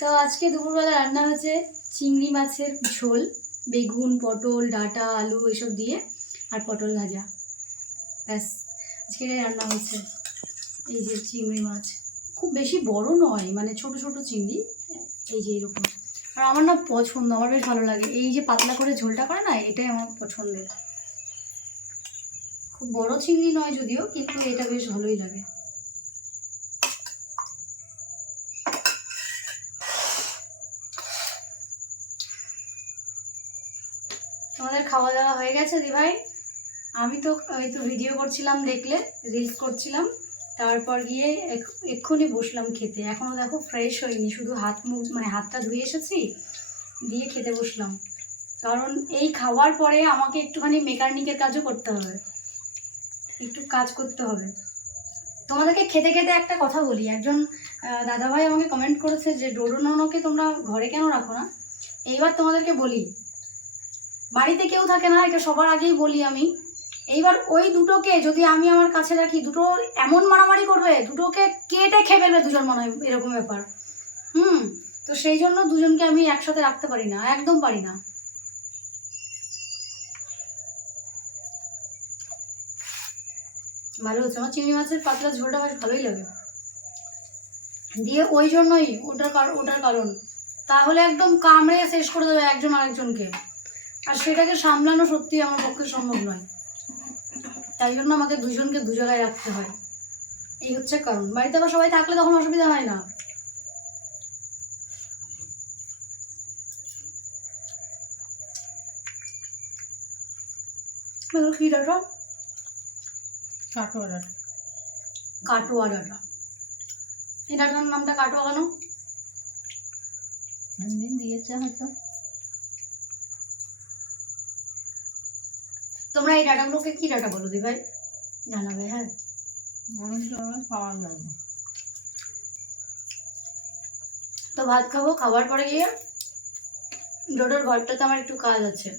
তো আজকে দুপুরবেলা রান্না হচ্ছে চিংড়ি মাছের ঝোল, বেগুন, পটল, ডাঁটা, আলু এসব দিয়ে, আর পটল ভাজা। ব্যাস, আজকে এটাই রান্না হচ্ছে। এই যে চিংড়ি মাছ খুব বেশি বড় নয়, মানে ছোট ছোট চিংড়ি, এই যে এরকম। আর আমার না পছন্দ, আমার বেশ ভালো লাগে এই যে পাতলা করে ঝোলটা করে না, এটাই আমার পছন্দের। খুব বড় চিংড়ি নয় যদিও, কিন্তু এটা বেশ ভালোই লাগে। তোমাদের খাওয়া দাওয়া হয়ে গেছে দি ভাই? আমি তো এই তো ভিডিও করছিলাম, দেখলে রিলস করছিলাম, তারপর গিয়ে এক্ষুনি বসলাম খেতে। এখনো দেখো ফ্রেশ হয়নি, শুধু হাত মুখ মানে হাতটা ধুয়ে এসেছি, দিয়ে খেতে বসলাম। কারণ এই খাওয়ার পরে আমাকে একটুখানি মেকানিকের কাজও করতে হবে, একটু কাজ করতে হবে। তোমাদেরকে খেতে খেতে একটা কথা বলি, একজন দাদাভাই আমাকে কমেন্ট করেছে যে ডোডো ননকে তোমরা ঘরে কেন রাখো না। এইবার তোমাদেরকে বলি, বাড়িতে কেউ থাকে না, এটা সবার আগেই বলি আমি। এইবার ওই দুটোকে যদি আমি আমার কাছে রাখি, দুটো এমন মারামারি করবে, দুটোকে কেটে খেয়ে ফেলবে দুজন, মনে হয় এরকম ব্যাপার। তো সেই জন্য দুজনকে আমি একসাথে রাখতে পারি না, একদম পারি না। ভালো হচ্ছে, আমার চিংড়ি মাছের পাতলা ঝোলটা বেশ ভালোই লাগে। দিয়ে ওই জন্যই ওটার কারণ, তাহলে একদম কামড়ে শেষ করে দেবে একজন আরেকজনকে, আর সেটাকে সামলানো সত্যি আমার পক্ষে সম্ভব নয়। তাই জন্য আমাকে দুজনকে দু জায়গায় রাখতে হয়, এই হচ্ছে কারণ। বাড়িতে আবার সবাই থাকলে তখন অসুবিধা হয় না। কি data? Katwa data. Katwa data. এই ডাটার নামটা কাটোয়া কেন? দিন দিয়েছে হয়তো। তোমরা এই ডাটাগুলোকে কি ডাটা বলো দি ভাই, জানাবে। হ্যাঁ, অনেক সময় পাওয়া যায় না। তো ভাত খাবো, খাবার পরে গিয়ে ডোডোর ঘরটাতে আমার একটু কাজ আছে।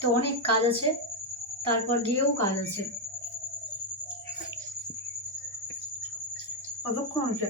তো অনেক কাজ আছে, তারপর গিয়েও কাজ আছে। কতক্ষণ হচ্ছে?